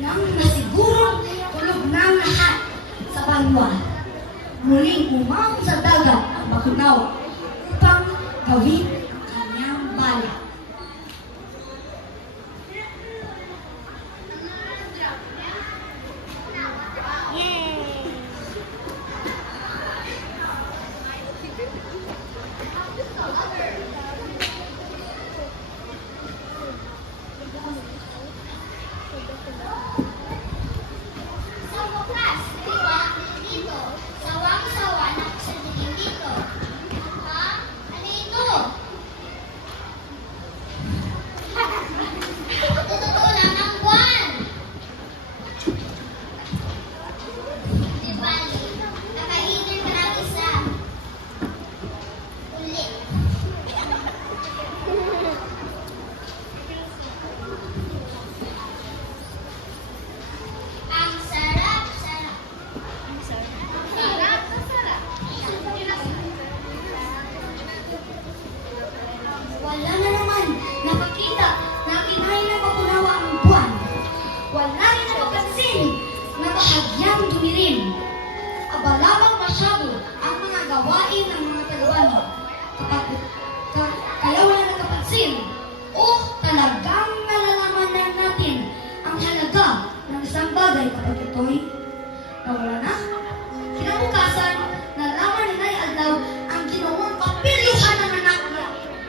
nang nasigurong tulog na lahat sa banwa. Muling umang sa dagat ang bakunaw upang gawin ang kanyang balak. Sa narin napapansin na bahagyang dumilim. Abalabang masyado ang mga gawain ng mga taluano. Kapag ka, kayaw na nakapansin, o oh, talagang nalalaman na natin ang halaga ng isang bagay kapag ito'y nawala na. Kinabukas,